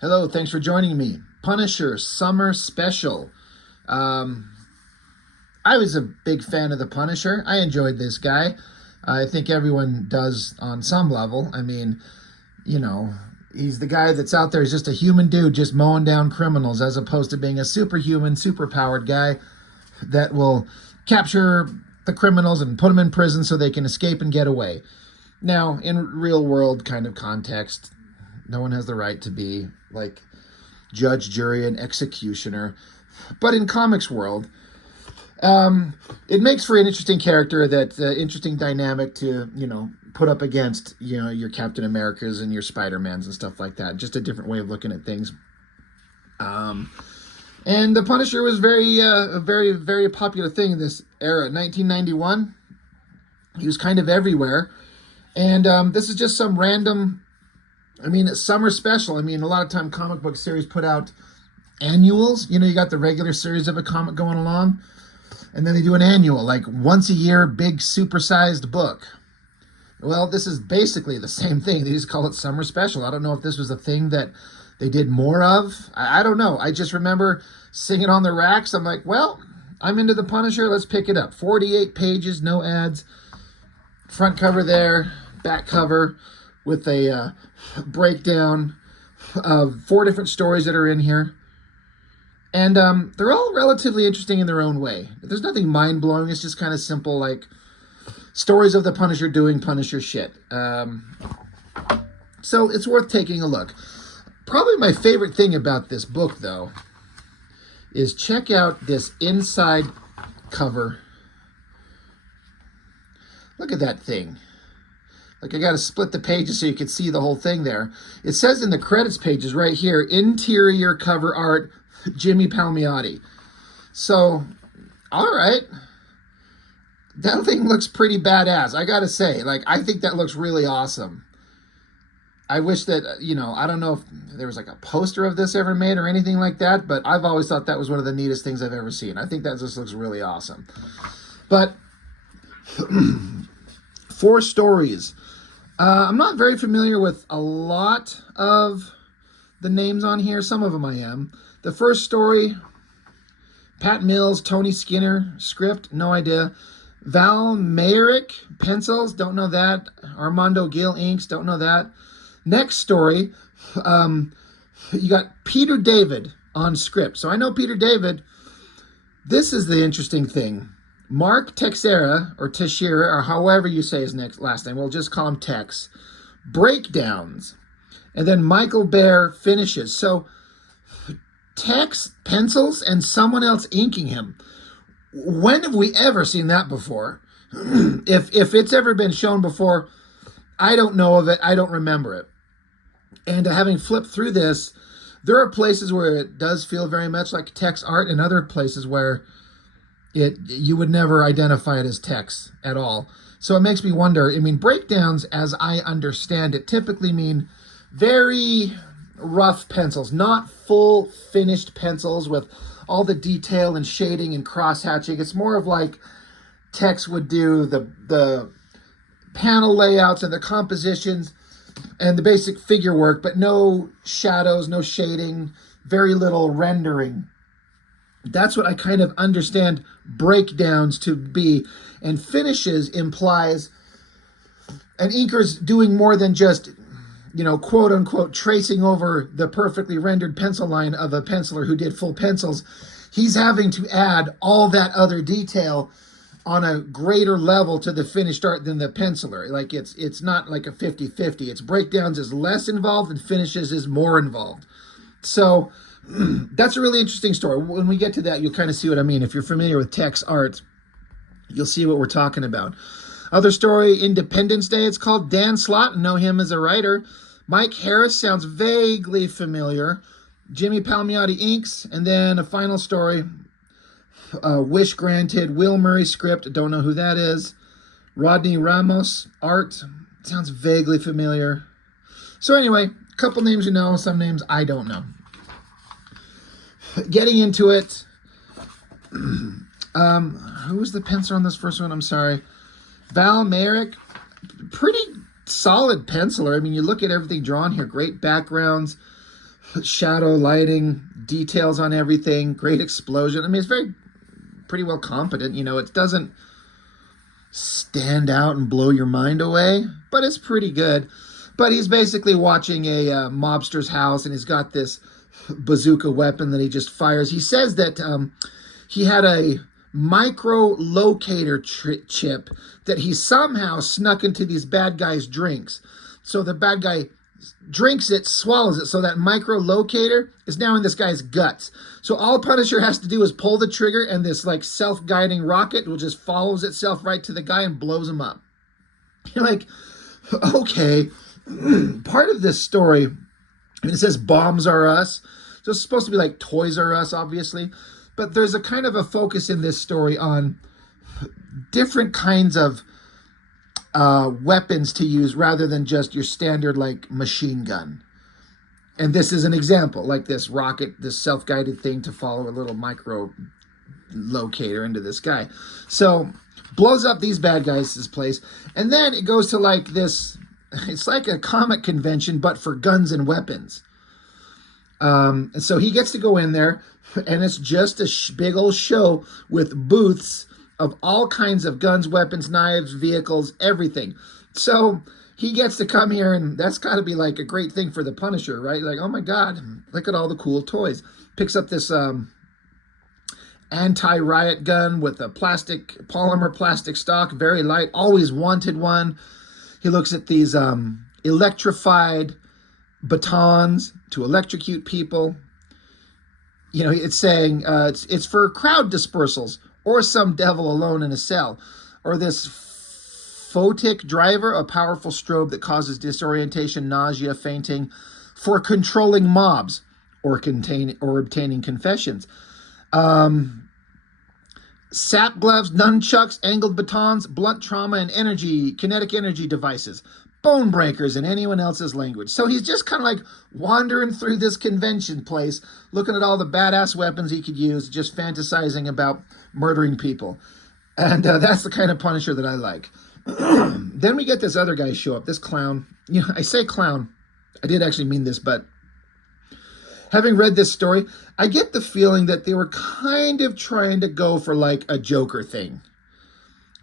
Hello, thanks for joining me. Punisher Summer Special. Um, I was a big fan of the Punisher. I enjoyed this guy. I think everyone does on some level. I mean, you know, he's the guy that's out there. He's just a human dude just mowing down criminals as opposed to being a superhuman, superpowered guy that will capture the criminals and put them in prison so they can escape and get away. Now, in real world kind of context, no one has the right to be like judge, jury, and executioner. But in comics world, it makes for an interesting character, that interesting dynamic to put up against your Captain Americas and your Spider-Mans and stuff like that. Just a different way of looking at things. And the Punisher was a very, very popular thing in this era. 1991, he was kind of everywhere. And this is just some random, summer special. A lot of time comic book series put out annuals. You got the regular series of a comic going along, and then they do an annual, like once a year, big supersized book. Well, this is basically the same thing. They just call it summer special. I don't know if this was a thing that they did more of. I don't know. I just remember seeing it on the racks. I'm like, well, I'm into the Punisher. Let's pick it up. 48 pages, no ads. Front cover there, back cover with a breakdown of 4 different stories that are in here. And they're all relatively interesting in their own way. There's nothing mind-blowing. It's just kind of simple, like stories of the Punisher doing Punisher shit. So it's worth taking a look. Probably my favorite thing about this book, though, is check out this inside cover. Look at that thing. Like, I got to split the pages so you can see the whole thing there. It says in the credits pages right here, interior cover art, Jimmy Palmiotti. So, all right. That thing looks pretty badass, I got to say. Like, I think that looks really awesome. I wish that, I don't know if there was like a poster of this ever made or anything like that, but I've always thought that was one of the neatest things I've ever seen. I think that just looks really awesome. But 4 stories. I'm not very familiar with a lot of the names on here. Some of them I am. The first story, Pat Mills, Tony Skinner, script, no idea. Val Mayrick, pencils, don't know that. Armando Gil, inks, don't know that. Next story, you got Peter David on script. So I know Peter David. This is the interesting thing. Mark Texeira, or Teixeira, or however you say his last name, we'll just call him Tex, breakdowns. And then Michael Baer finishes. So Tex pencils and someone else inking him. When have we ever seen that before? If it's ever been shown before, I don't know of it. I don't remember it. And having flipped through this, there are places where it does feel very much like Tex art, and other places where you would never identify it as Tex at all. So it makes me wonder. Breakdowns, as I understand it, typically mean very rough pencils, not full finished pencils with all the detail and shading and cross hatching. It's more of like Tex would do the panel layouts and the compositions and the basic figure work, but no shadows, no shading, very little rendering. That's what I kind of understand breakdowns to be. And finishes implies an inker's doing more than just, quote unquote, tracing over the perfectly rendered pencil line of a penciler who did full pencils. He's having to add all that other detail on a greater level to the finished art than the penciler. Like, it's not like a 50-50. It's breakdowns is less involved and finishes is more involved. So that's a really interesting story. When we get to that, you'll kind of see what I mean. If you're familiar with Tex art, you'll see what we're talking about. Other story, Independence Day, it's called. Dan Slott, know him as a writer. Mike Harris sounds vaguely familiar. Jimmy Palmiotti inks. And then a final story, Wish Granted, Will Murray script, don't know who that is. Rodney Ramos art, sounds vaguely familiar. So anyway, a couple names you know, some names I don't know. Getting into it, who was the penciler on this first one? I'm sorry. Val Mayrick, pretty solid penciler. You look at everything drawn here, great backgrounds, shadow lighting, details on everything, great explosion. I mean, it's very pretty well competent. You know, it doesn't stand out and blow your mind away, but it's pretty good. But he's basically watching a mobster's house, and he's got this bazooka weapon that he just fires. He says that he had a micro locator chip that he somehow snuck into these bad guys' drinks. So the bad guy drinks it, swallows it, so that micro locator is now in this guy's guts. So all Punisher has to do is pull the trigger, and this like self-guiding rocket will just follows itself right to the guy and blows him up. You're like, okay. Part of this story, it says bombs are us, so it's supposed to be like Toys R Us, obviously, but there's a kind of a focus in this story on different kinds of weapons to use rather than just your standard like machine gun. And this is an example, like this rocket, this self-guided thing to follow a little micro locator into this guy. So blows up these bad guys' this place, and then it goes to like this, it's like a comic convention but for guns and weapons. And so he gets to go in there, and it's just a big old show with booths of all kinds of guns, weapons, knives, vehicles, everything. So he gets to come here, and that's got to be like a great thing for the Punisher, right? Like, oh my God, look at all the cool toys. Picks up this anti-riot gun with a polymer plastic stock, very light, always wanted one. He looks at these electrified batons to electrocute people. You know, it's saying it's for crowd dispersals, or some devil alone in a cell, or this photic driver, a powerful strobe that causes disorientation, nausea, fainting, for controlling mobs or obtaining confessions. Sap gloves, nunchucks, angled batons, blunt trauma, and kinetic energy devices, bone breakers in anyone else's language. So he's just kind of like wandering through this convention place, looking at all the badass weapons he could use, just fantasizing about murdering people. And that's the kind of Punisher that I like. Then we get this other guy show up, this clown. You know, I say clown, I did actually mean this, but having read this story, I get the feeling that they were kind of trying to go for like a Joker thing.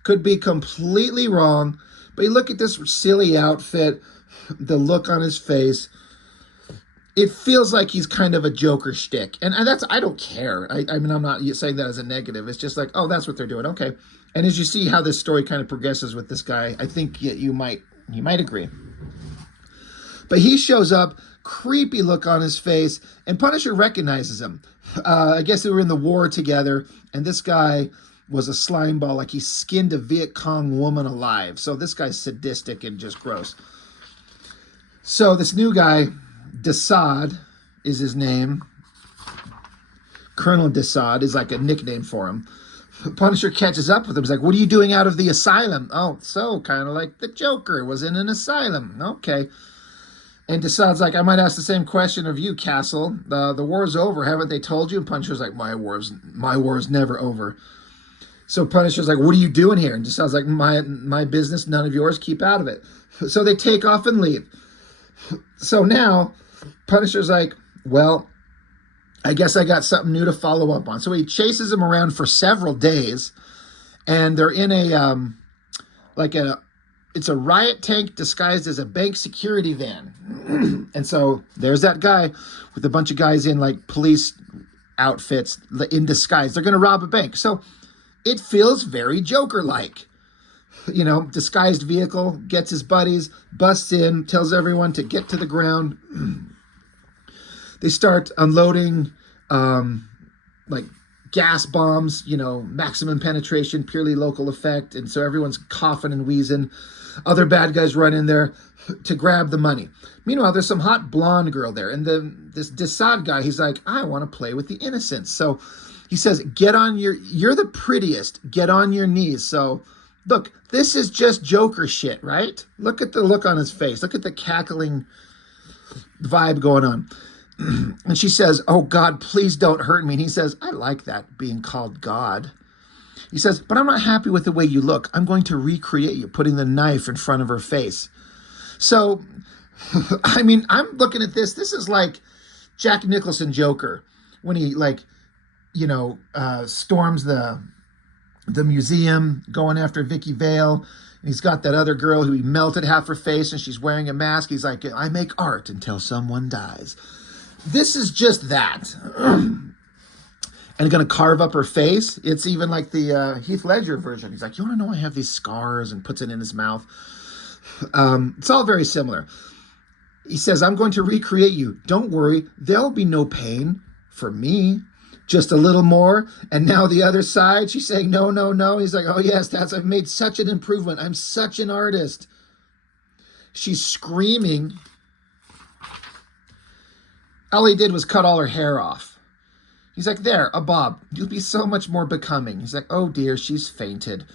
Could be completely wrong, but you look at this silly outfit, the look on his face, it feels like he's kind of a Joker shtick. And that's, I don't care. I mean, I'm not saying that as a negative. It's just like, oh, that's what they're doing. Okay. And as you see how this story kind of progresses with this guy, I think you might agree. But he shows up, creepy look on his face, and Punisher recognizes him. I guess they were in the war together, and this guy was a slime ball, like he skinned a Viet Cong woman alive. So this guy's sadistic and just gross. So this new guy, Desaad is his name. Colonel Desaad is like a nickname for him. Punisher catches up with him. He's like, what are you doing out of the asylum? Oh, so kind of like the Joker was in an asylum. Okay. And Desaad's like, I might ask the same question of you, Castle. The war's over. Haven't they told you? And Punisher's like, my war's never over. So Punisher's like, what are you doing here? And Desaad's like, my business, none of yours. Keep out of it. So they take off and leave. So now Punisher's like, well, I guess I got something new to follow up on. So he chases him around for several days, and they're in it's a riot tank disguised as a bank security van. And so there's that guy with a bunch of guys in like police outfits in disguise. They're going to rob a bank. So it feels very Joker-like. You know, disguised vehicle, gets his buddies, busts in, tells everyone to get to the ground. They start unloading like gas bombs, you know, maximum penetration, purely local effect. And so everyone's coughing and wheezing. Other bad guys run in there to grab the money. Meanwhile, there's some hot blonde girl there. And this Desaad guy, he's like, I want to play with the innocents. So he says, you're the prettiest. Get on your knees. So look, this is just Joker shit, right? Look at the look on his face. Look at the cackling vibe going on. And she says, oh, God, please don't hurt me. And he says, I like that, being called God. He says, but I'm not happy with the way you look. I'm going to recreate you, putting the knife in front of her face. So, I mean, I'm looking at this. This is like Jack Nicholson Joker when he like, storms the museum going after Vicky Vale. And he's got that other girl who he melted half her face and she's wearing a mask. He's like, I make art until someone dies. This is just that. And going to carve up her face. It's even like the Heath Ledger version. He's like, you want to know I have these scars, and puts it in his mouth. It's all very similar. He says, I'm going to recreate you. Don't worry. There'll be no pain for me. Just a little more. And now the other side, she's saying, no, no, no. He's like, oh yes, I've made such an improvement. I'm such an artist. She's screaming. All he did was cut all her hair off. He's like, there, a bob. You'll be so much more becoming. He's like, oh dear, she's fainted.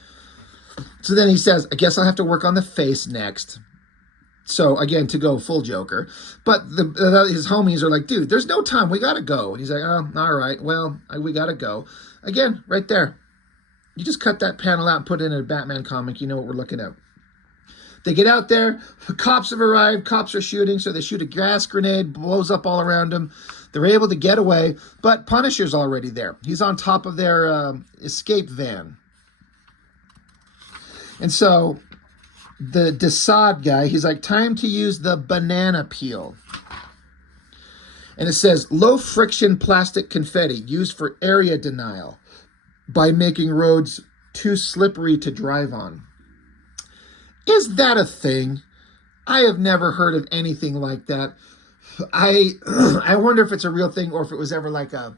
So then he says, I guess I'll have to work on the face next. So again, to go full Joker. But his homies are like, dude, there's no time. We got to go. And he's like, oh, all right. Well, we got to go. Again, right there. You just cut that panel out and put it in a Batman comic. You know what we're looking at. They get out there. The cops have arrived. Cops are shooting. So they shoot a gas grenade, blows up all around them. They're able to get away. But Punisher's already there. He's on top of their escape van. And so the Desaad guy, he's like, time to use the banana peel. And it says, low friction plastic confetti used for area denial by making roads too slippery to drive on. Is that a thing? I have never heard of anything like that. I wonder if it's a real thing or if it was ever like a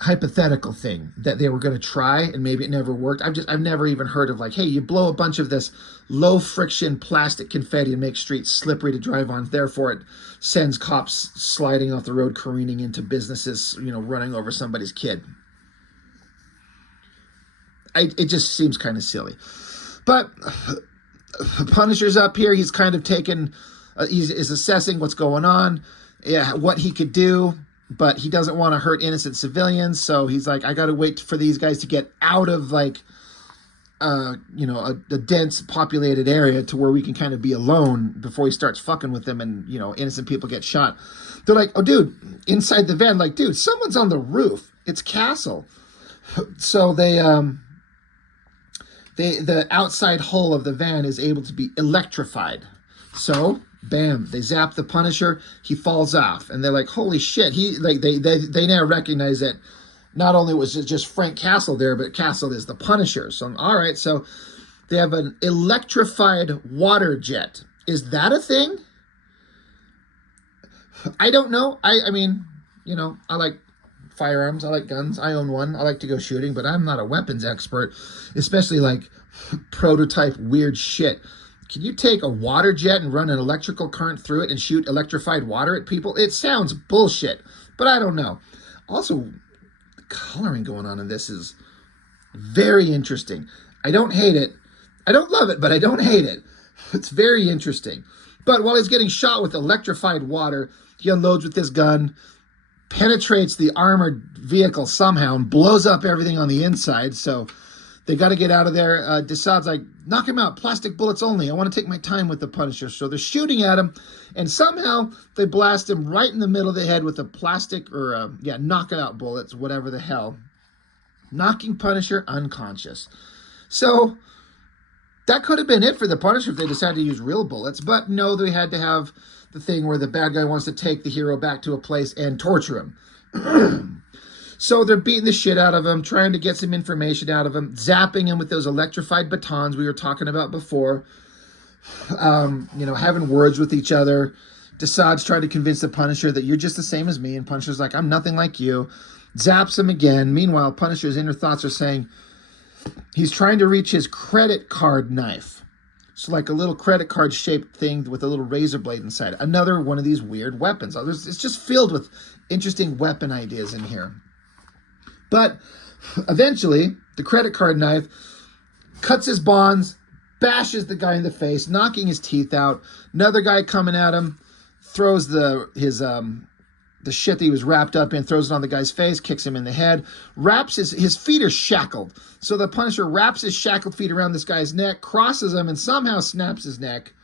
hypothetical thing that they were going to try and maybe it never worked. I've never even heard of like, hey, you blow a bunch of this low friction plastic confetti and make streets slippery to drive on. Therefore, it sends cops sliding off the road, careening into businesses, running over somebody's kid. It just seems kind of silly. But Punisher's up here. He's kind of taken, is assessing what's going on, what he could do. But he doesn't want to hurt innocent civilians, so he's like, I got to wait for these guys to get out of like, a dense populated area to where we can kind of be alone before he starts fucking with them and, innocent people get shot. They're like, oh, dude, inside the van, like, dude, someone's on the roof. It's Castle. So the outside hull of the van is able to be electrified. So bam, they zap the Punisher, he falls off, and they're like, holy shit. They now recognize that not only was it just Frank Castle there, but Castle is the Punisher. So all right, so they have an electrified water jet. Is that a thing? I don't know. I mean, I like firearms, I like guns, I own one, I like to go shooting, but I'm not a weapons expert, especially like prototype weird shit. Can you take a water jet and run an electrical current through it and shoot electrified water at people? It sounds bullshit, but I don't know. Also, the coloring going on in this is very interesting. I don't hate it. I don't love it, but I don't hate it. It's very interesting. But while he's getting shot with electrified water, he unloads with his gun, penetrates the armored vehicle somehow, and blows up everything on the inside. So they got to get out of there. Desaad's like, knock him out, plastic bullets only. I want to take my time with the Punisher. So they're shooting at him, and somehow they blast him right in the middle of the head with a plastic or, knocking out bullets, whatever the hell. Knocking Punisher unconscious. So that could have been it for the Punisher if they decided to use real bullets. But no, they had to have the thing where the bad guy wants to take the hero back to a place and torture him. So they're beating the shit out of him, trying to get some information out of him, zapping him with those electrified batons we were talking about before, having words with each other. Desaad's trying to convince the Punisher that you're just the same as me, and Punisher's like, I'm nothing like you. Zaps him again. Meanwhile, Punisher's inner thoughts are saying he's trying to reach his credit card knife. So like a little credit card shaped thing with a little razor blade inside. Another one of these weird weapons. It's just filled with interesting weapon ideas in here. But eventually, the credit card knife cuts his bonds, bashes the guy in the face, knocking his teeth out. Another guy coming at him, throws the shit that he was wrapped up in, throws it on the guy's face, kicks him in the head, wraps his feet are shackled. So the Punisher wraps his shackled feet around this guy's neck, crosses him, and somehow snaps his neck.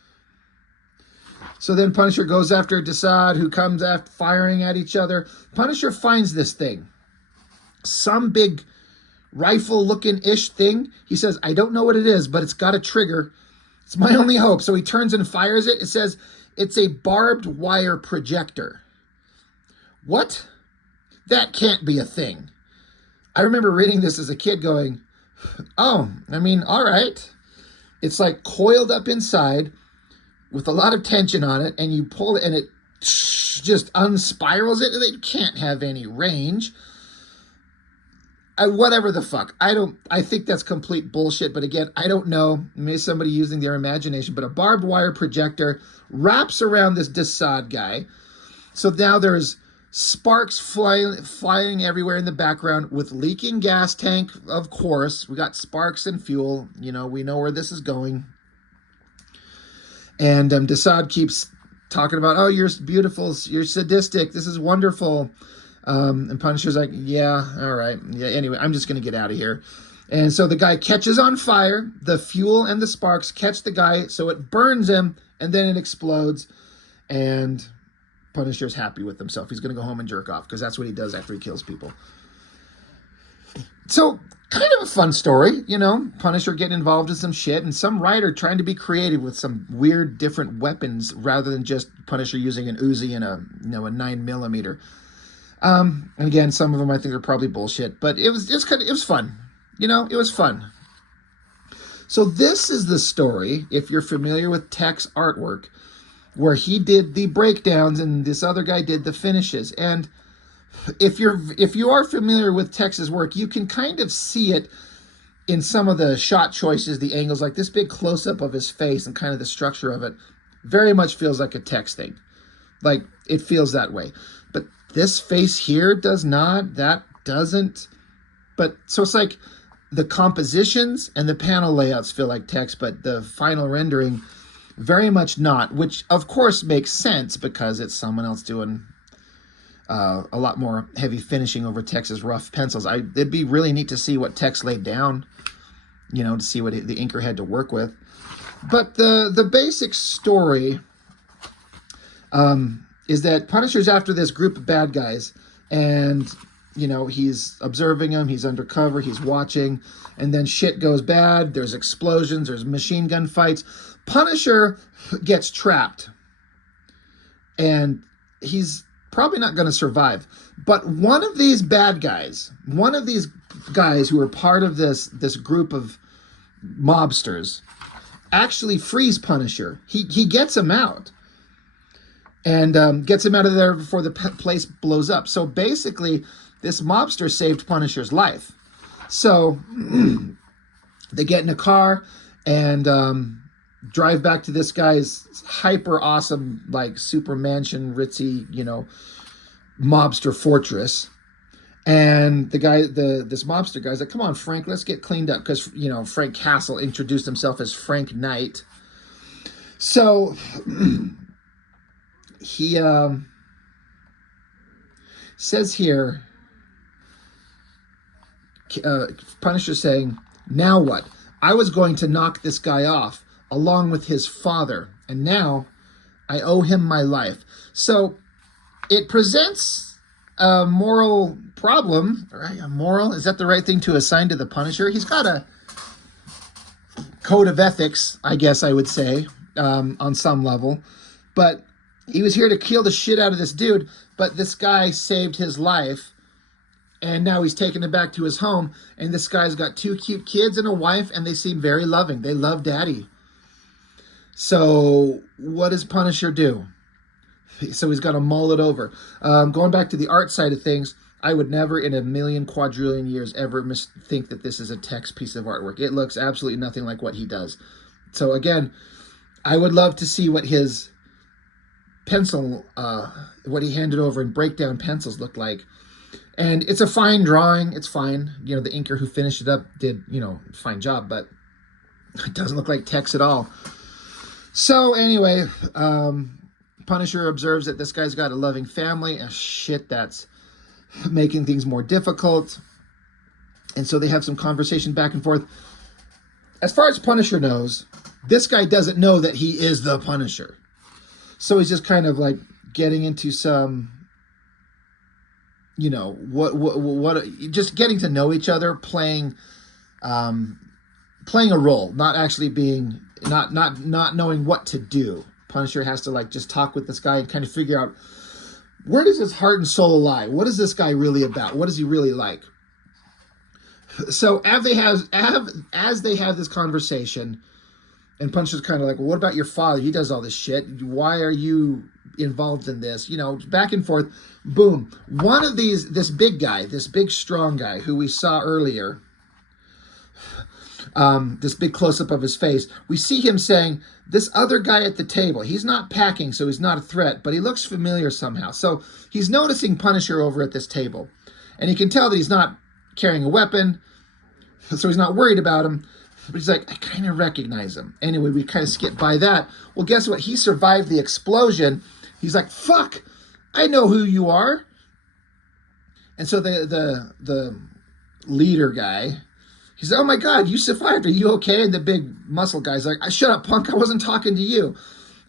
So then Punisher goes after Desaad, who comes after firing at each other. Punisher finds this thing. Some big rifle-looking-ish thing. He says, I don't know what it is, but it's got a trigger. It's my only hope. So he turns and fires it. It says, it's a barbed wire projector. What? That can't be a thing. I remember reading this as a kid going, oh, I mean, all right. It's like coiled up inside with a lot of tension on it, and you pull it, and it just unspirals it. It can't have any range. Whatever the fuck. I think that's complete bullshit, but again, I don't know. Maybe somebody using their imagination, but a barbed wire projector wraps around this Desaad guy. So now there's sparks flying everywhere in the background with leaking gas tank, of course. We got sparks and fuel. You know, we know where this is going. And Desaad keeps talking about, oh, you're beautiful, you're sadistic, this is wonderful. And Punisher's like, yeah, all right. Yeah, anyway, I'm just going to get out of here. And so the guy catches on fire. The fuel and the sparks catch the guy, so it burns him, and then it explodes. And Punisher's happy with himself. He's going to go home and jerk off, because that's what he does after he kills people. So, kind of a fun story, you know, Punisher getting involved in some shit, and some writer trying to be creative with some weird different weapons rather than just Punisher using an Uzi and a 9mm. And again, some of them I think are probably bullshit, but it was fun. You know, it was fun. So this is the story, if you're familiar with Tech's artwork, where he did the breakdowns and this other guy did the finishes. And if you are familiar with Tech's work, you can kind of see it in some of the shot choices, the angles, like this big close-up of his face and kind of the structure of it very much feels like a Tex thing. Like, it feels that way. But this face here does not, that doesn't. But, so it's like the compositions and the panel layouts feel like Tex, but the final rendering, very much not, which of course makes sense because it's someone else doing a lot more heavy finishing over Tex's rough pencils. It'd be really neat to see what Tex laid down, you know, to see what the inker had to work with. But the basic story is that Punisher's after this group of bad guys, and, you know, he's observing them, he's undercover, he's watching, and then shit goes bad, there's explosions, there's machine gun fights. Punisher gets trapped, and he's probably not going to survive. But one of these bad guys, one of these guys who are part of this group of mobsters, actually frees Punisher. He gets him out, and gets him out of there before the place blows up. So basically, this mobster saved Punisher's life. So they get in a car and drive back to this guy's hyper awesome, like, super mansion, ritzy, you know, mobster fortress. And the guy, this mobster guy's like, come on, Frank, let's get cleaned up. Because, you know, Frank Castle introduced himself as Frank Knight. So he says here, Punisher saying, now what? I was going to knock this guy off along with his father, and now I owe him my life. So it presents a moral problem, right? A moral, is that the right thing to assign to the Punisher? He's got a code of ethics, I guess I would say, on some level, but he was here to kill the shit out of this dude, but this guy saved his life, and now he's taking it back to his home, and this guy's got 2 cute kids and a wife, and they seem very loving. They love daddy. So what does Punisher do? So he's got to mull it over. Going back to the art side of things, I would never in a million quadrillion years ever think that this is a Tex piece of artwork. It looks absolutely nothing like what he does. So again, I would love to see what his pencil, what he handed over in breakdown pencils look like. And it's a fine drawing. It's fine. You know, the inker who finished it up did, you know, fine job, but it doesn't look like Tex at all. So anyway, Punisher observes that this guy's got a loving family. Shit, that's making things more difficult. And so they have some conversation back and forth. As far as Punisher knows, this guy doesn't know that he is the Punisher. So he's just kind of like getting into some, what, just getting to know each other, playing a role, not actually being, not knowing what to do. Punisher has to like just talk with this guy and kind of figure out, where does his heart and soul lie? What is this guy really about? What is he really like? So as they have this conversation, and Punisher's kind of like, well, what about your father? He does all this shit. Why are you involved in this? Back and forth. Boom. One of these, this big guy, this big strong guy who we saw earlier, this big close-up of his face, we see him saying, this other guy at the table, he's not packing, so he's not a threat, but he looks familiar somehow. So he's noticing Punisher over at this table, and he can tell that he's not carrying a weapon, so he's not worried about him, but he's like, I kind of recognize him. Anyway, we kind of skip by that. Well, guess what? He survived the explosion. He's like, fuck, I know who you are. And so the leader guy, he's like, oh my God, you survived. Are you okay? And the big muscle guy's like, shut up, punk. I wasn't talking to you.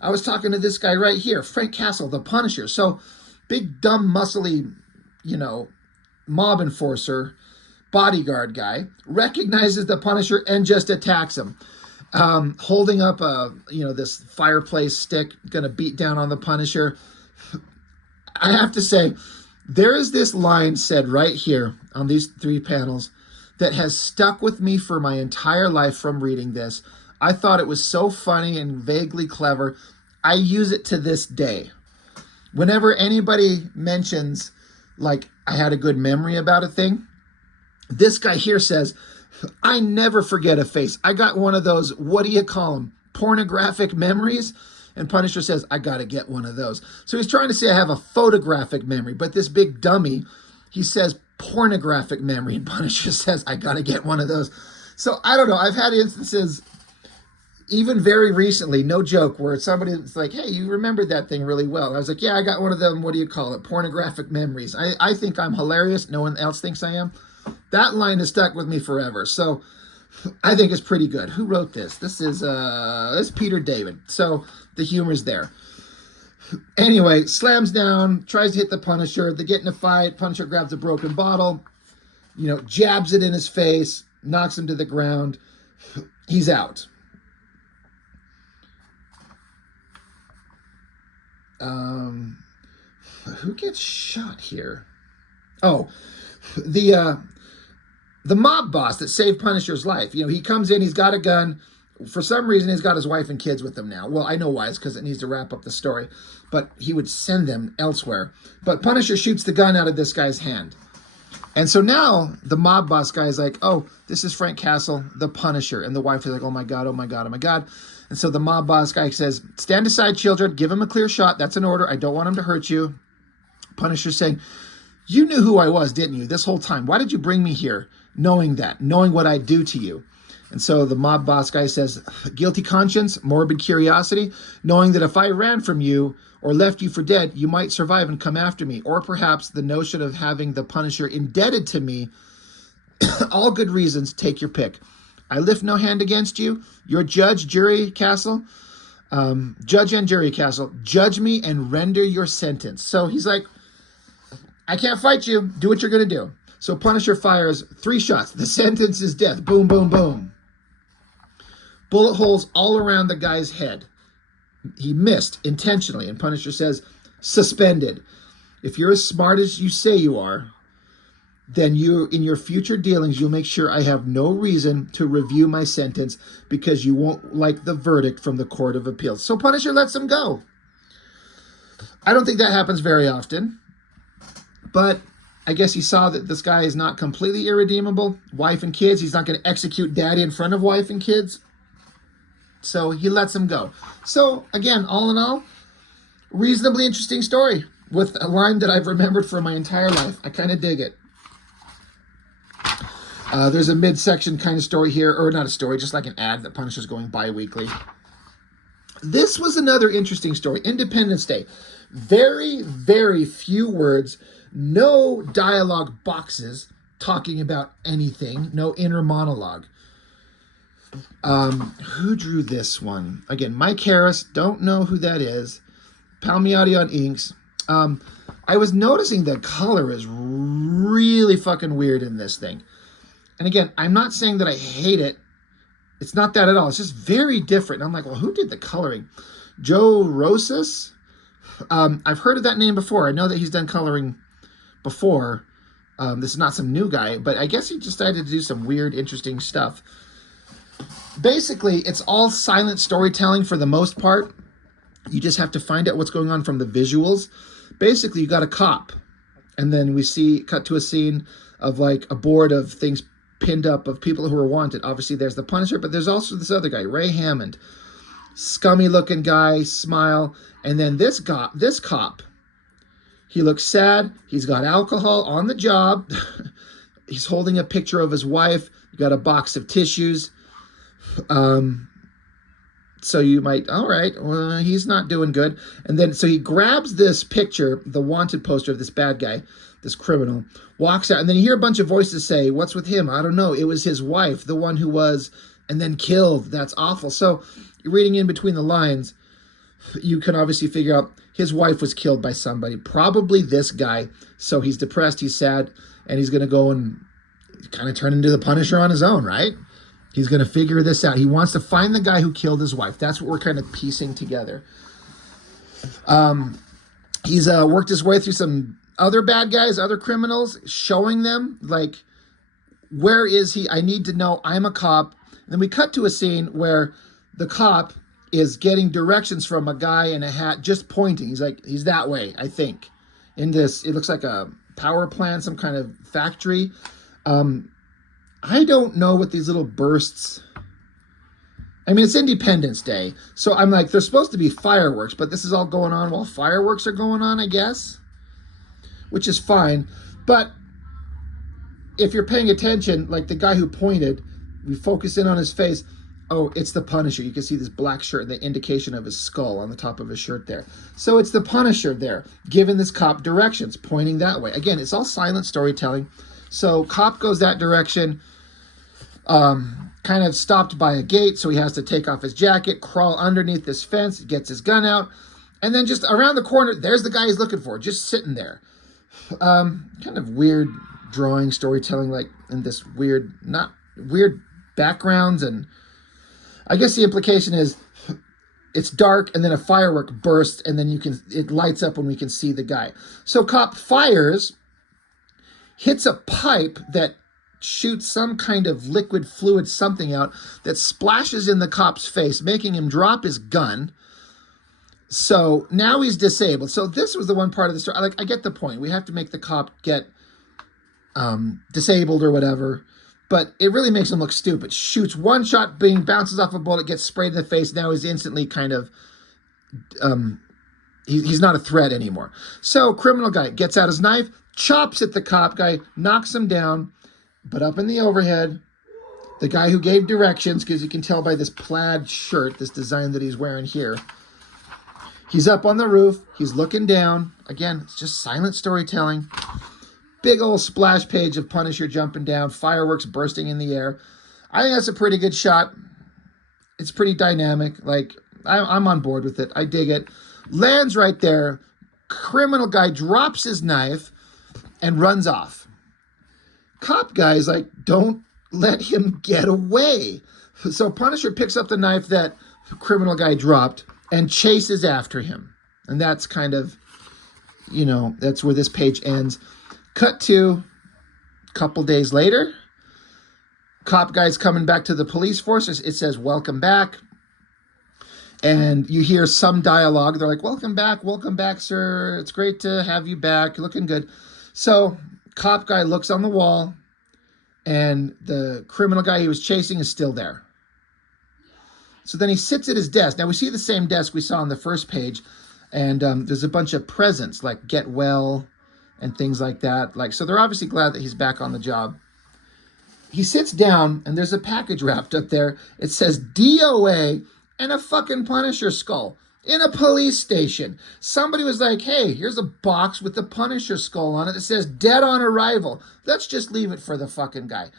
I was talking to this guy right here, Frank Castle, the Punisher. So big, dumb, muscly, mob enforcer, bodyguard guy, recognizes the Punisher and just attacks him. Holding up this fireplace stick, gonna beat down on the Punisher. I have to say, there is this line said right here on these 3 panels that has stuck with me for my entire life from reading this. I thought it was so funny and vaguely clever. I use it to this day. Whenever anybody mentions, like, I had a good memory about a thing, this guy here says, I never forget a face. I got one of those, what do you call them, pornographic memories? And Punisher says, I got to get one of those. So he's trying to say I have a photographic memory, but this big dummy, he says pornographic memory, and Punisher says, I got to get one of those. So I don't know. I've had instances, even very recently, no joke, where somebody's like, hey, you remembered that thing really well. I was like, yeah, I got one of them, what do you call it, pornographic memories. I think I'm hilarious. No one else thinks I am. That line has stuck with me forever. So I think it's pretty good. Who wrote this? This is Peter David. So the humor's there. Anyway, slams down, tries to hit the Punisher. They get in a fight. Punisher grabs a broken bottle, jabs it in his face, knocks him to the ground. He's out. Who gets shot here? Oh, the mob boss that saved Punisher's life. He comes in, he's got a gun. For some reason, he's got his wife and kids with him now. Well, I know why. It's because it needs to wrap up the story. But he would send them elsewhere. But Punisher shoots the gun out of this guy's hand. And so now the mob boss guy is like, oh, this is Frank Castle, the Punisher. And the wife is like, oh my God, oh my God, oh my God. And so the mob boss guy says, stand aside, children. Give him a clear shot. That's an order. I don't want him to hurt you. Punisher's saying, you knew who I was, didn't you, this whole time? Why did you bring me here knowing that, knowing what I'd do to you? And so the mob boss guy says, guilty conscience, morbid curiosity, knowing that if I ran from you or left you for dead, you might survive and come after me. Or perhaps the notion of having the Punisher indebted to me. All good reasons, take your pick. I lift no hand against you. Your judge, jury, Castle, judge and jury, Castle, judge me and render your sentence. So he's like, I can't fight you. Do what you're going to do. So Punisher fires 3 shots. The sentence is death. Boom, boom, boom. Bullet holes all around the guy's head. He missed intentionally. And Punisher says, suspended. If you're as smart as you say you are, then in your future dealings, you'll make sure I have no reason to review my sentence because you won't like the verdict from the Court of Appeals. So Punisher lets him go. I don't think that happens very often. But I guess he saw that this guy is not completely irredeemable. Wife and kids. He's not going to execute daddy in front of wife and kids. So he lets him go. So, again, all in all, reasonably interesting story with a line that I've remembered for my entire life. I kind of dig it. There's a midsection kind of story here, or not a story, just like an ad that Punisher's going bi-weekly. This was another interesting story. Independence Day. Very, very few words, no dialogue boxes talking about anything, no inner monologue. Who drew this one? Again, Mike Harris, don't know who that is. Palmiotti on inks. I was noticing the color is really fucking weird in this thing. And again, I'm not saying that I hate it. It's not that at all. It's just very different. And I'm like, well, who did the coloring? Joe Rosas? I've heard of that name before. I know that he's done coloring before. This is not some new guy, but I guess he decided to do some weird, interesting stuff. Basically, it's all silent storytelling for the most part. You just have to find out what's going on from the visuals. Basically, you got a cop, and then we cut to a scene of like a board of things pinned up of people who are wanted. Obviously, there's the Punisher, but there's also this other guy, Ray Hammond. Scummy-looking guy, smile. And then this cop, he looks sad. He's got alcohol on the job. He's holding a picture of his wife. You got a box of tissues. So you might, all right, well, he's not doing good. And then, so he grabs this picture, the wanted poster of this bad guy, this criminal, walks out, and then you hear a bunch of voices say, what's with him? I don't know. It was his wife, the one who was, and then killed. That's awful. So you're reading in between the lines, you can obviously figure out his wife was killed by somebody, probably this guy. So he's depressed, he's sad, and he's going to go and kind of turn into the Punisher on his own, right? He's going to figure this out. He wants to find the guy who killed his wife. That's what we're kind of piecing together. He's worked his way through some other bad guys, other criminals, showing them, like, where is he? I need to know. I'm a cop. And then we cut to a scene where the cop is getting directions from a guy in a hat, just pointing. He's like, he's that way, I think. In this, it looks like a power plant, some kind of factory. I don't know what these little bursts... I mean, it's Independence Day, so I'm like, there's supposed to be fireworks, but this is all going on while fireworks are going on, I guess, which is fine. But if you're paying attention, like the guy who pointed, we focus in on his face. Oh, it's the Punisher. You can see this black shirt and the indication of his skull on the top of his shirt there. So it's the Punisher there, giving this cop directions, pointing that way. Again, it's all silent storytelling. So cop goes that direction, kind of stopped by a gate, so he has to take off his jacket, crawl underneath this fence, gets his gun out, and then just around the corner, there's the guy he's looking for, just sitting there. Kind of weird drawing, storytelling, like in this weird backgrounds, and I guess the implication is it's dark and then a firework bursts and then it lights up when we can see the guy. So cop fires, hits a pipe that shoots some kind of liquid fluid something out that splashes in the cop's face, making him drop his gun. So now he's disabled. So this was the one part of the story. Like, I get the point. We have to make the cop get disabled or whatever, but it really makes him look stupid. Shoots one shot, bounces off a bullet, gets sprayed in the face. Now he's instantly kind of, he's not a threat anymore. So criminal guy gets out his knife, chops at the cop guy, knocks him down, but up in the overhead, the guy who gave directions, because you can tell by this plaid shirt, this design that he's wearing here, he's up on the roof, he's looking down. Again, it's just silent storytelling. Big old splash page of Punisher jumping down, fireworks bursting in the air. I think that's a pretty good shot. It's pretty dynamic. Like, I'm on board with it. I dig it. Lands right there. Criminal guy drops his knife and runs off. Cop guy's like, don't let him get away. So Punisher picks up the knife that criminal guy dropped and chases after him. And that's kind of, that's where this page ends. Cut to a couple days later. Cop guy's coming back to the police force. It says, welcome back. And you hear some dialogue. They're like, welcome back, sir. It's great to have you back. You're looking good. So cop guy looks on the wall, and the criminal guy he was chasing is still there. So then he sits at his desk. Now we see the same desk we saw on the first page, and there's a bunch of presents like get well and things like that. So they're obviously glad that he's back on the job. He sits down, and there's a package wrapped up there. It says DOA and a fucking Punisher skull in a police station. Somebody was like, hey, here's a box with the Punisher skull on it that says dead on arrival. Let's just leave it for the fucking guy.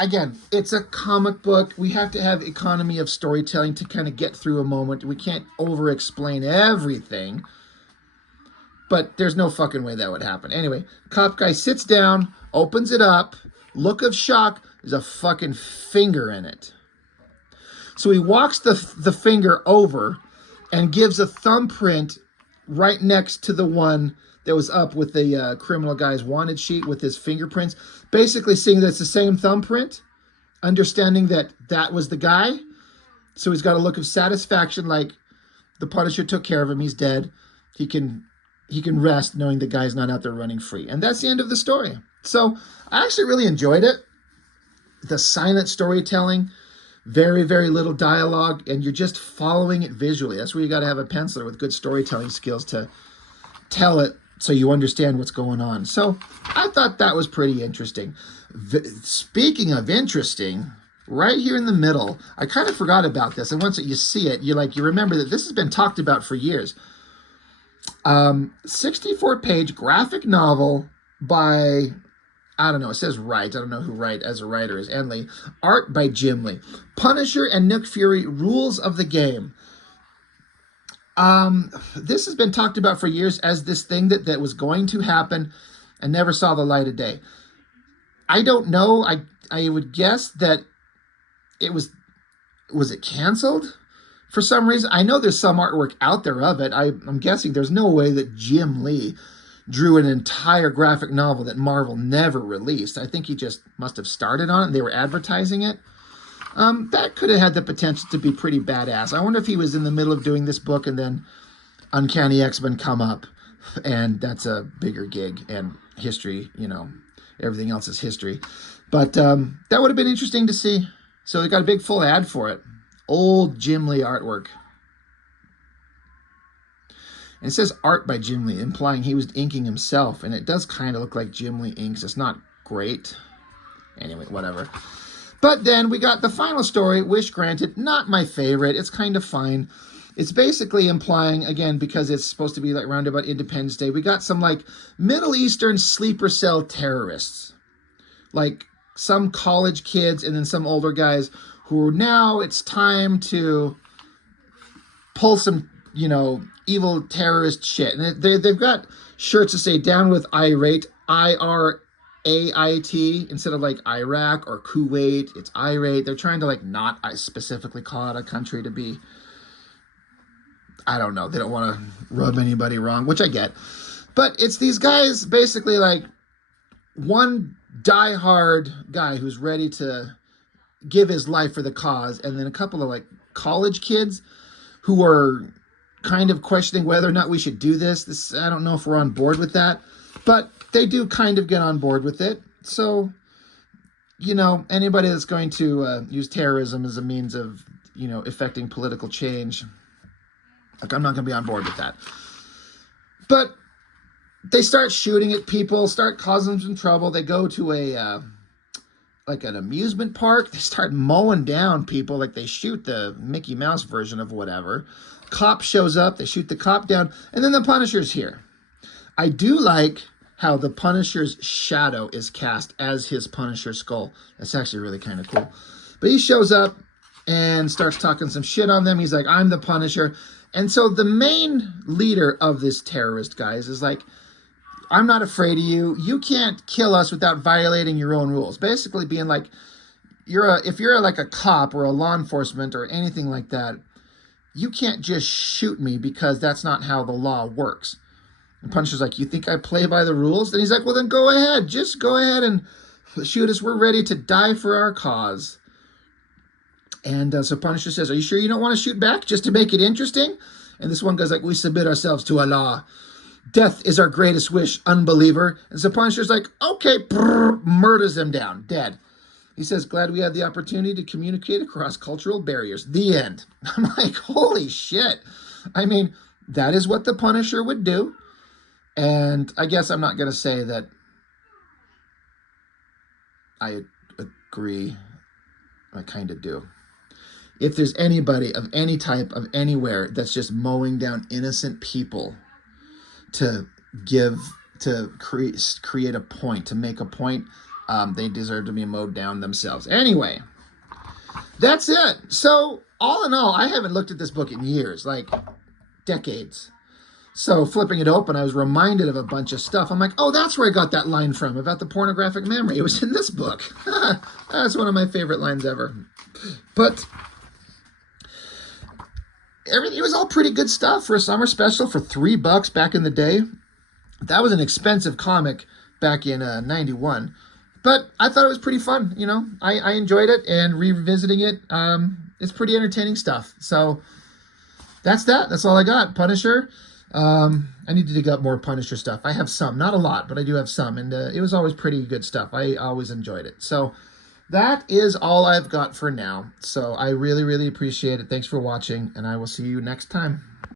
again, it's a comic book. We have to have economy of storytelling to kind of get through a moment. We can't over-explain everything. But there's no fucking way that would happen. Anyway, cop guy sits down, opens it up. Look of shock, there's a fucking finger in it. So he walks the finger over and gives a thumbprint right next to the one that was up with the criminal guy's wanted sheet with his fingerprints. Basically seeing that it's the same thumbprint, understanding that that was the guy. So he's got a look of satisfaction, like the Punisher took care of him. He's dead. He can rest knowing the guy's not out there running free. And that's the end of the story. So I actually really enjoyed it. The silent storytelling, very, very little dialogue, and you're just following it visually. That's where you got to have a penciler with good storytelling skills to tell it so you understand what's going on. So I thought that was pretty interesting. Speaking of interesting, right here in the middle, I kind of forgot about this. And once you see it, you remember that this has been talked about for years. 64-page graphic novel by, I don't know, it says Wright. I don't know who Wright as a writer is. Lee. Art by Jim Lee. Punisher and Nick Fury, Rules of the Game. This has been talked about for years as this thing that was going to happen and never saw the light of day. I don't know. I would guess that it was it canceled? For some reason, I know there's some artwork out there of it. I'm guessing there's no way that Jim Lee drew an entire graphic novel that Marvel never released. I think he just must have started on it and they were advertising it. That could have had the potential to be pretty badass. I wonder if he was in the middle of doing this book and then Uncanny X-Men come up, and that's a bigger gig and history, everything else is history. But that would have been interesting to see. So they got a big full ad for it. Old Jim Lee artwork. And it says art by Jim Lee, implying he was inking himself. And it does kind of look like Jim Lee inks. It's not great. Anyway, whatever. But then we got the final story, Wish Granted. Not my favorite. It's kind of fine. It's basically implying, again, because it's supposed to be like around about Independence Day, we got some like Middle Eastern sleeper cell terrorists. Like some college kids and then some older guys who now it's time to pull some, evil terrorist shit. And they've got shirts that say down with irate, I-R-A-I-T, instead of like Iraq or Kuwait, it's irate. They're trying to like not specifically call out a country to be, I don't know, they don't want to rub anybody wrong, which I get. But it's these guys basically like one diehard guy who's ready to give his life for the cause, and then a couple of like college kids who are kind of questioning whether or not we should do this. I don't know if we're on board with that, but they do kind of get on board with it. So, anybody that's going to use terrorism as a means of, effecting political change, like I'm not going to be on board with that. But they start shooting at people, start causing some trouble. They go to like an amusement park. They start mowing down people, like they shoot the Mickey Mouse version of whatever. Cop shows up, they shoot the cop down, and then the Punisher's here. I do like how the Punisher's shadow is cast as his Punisher skull. That's actually really kind of cool. But he shows up and starts talking some shit on them. He's like, I'm the Punisher. And so the main leader of this terrorist, guys, is like, I'm not afraid of you. You can't kill us without violating your own rules. Basically being like, if you're like a cop or a law enforcement or anything like that, you can't just shoot me because that's not how the law works. And Punisher's like, you think I play by the rules? Then he's like, well, then go ahead. Just go ahead and shoot us. We're ready to die for our cause. And so Punisher says, are you sure you don't want to shoot back just to make it interesting? And this one guy's like, we submit ourselves to Allah. Death is our greatest wish, unbeliever. And so Punisher's like, okay, murders him down, dead. He says, glad we had the opportunity to communicate across cultural barriers. The end. I'm like, holy shit. I mean, that is what the Punisher would do. And I guess I'm not going to say that I agree. I kind of do. If there's anybody of any type of anywhere that's just mowing down innocent people to create a point, to make a point, They deserve to be mowed down themselves. Anyway, that's it. So all in all, I haven't looked at this book in years, like decades. So flipping it open, I was reminded of a bunch of stuff. I'm like, oh, that's where I got that line from about the pornographic memory. It was in this book. That's one of my favorite lines ever. But it was all pretty good stuff for a summer special for $3 back in the day. That was an expensive comic back in 91. But I thought it was pretty fun, you know. I enjoyed it, and revisiting it, it's pretty entertaining stuff. So that's that. That's all I got. Punisher. I need to dig up more Punisher stuff. I have some, not a lot, but I do have some, and it was always pretty good stuff. I always enjoyed it. So that is all I've got for now. So I really, really appreciate it. Thanks for watching, and I will see you next time.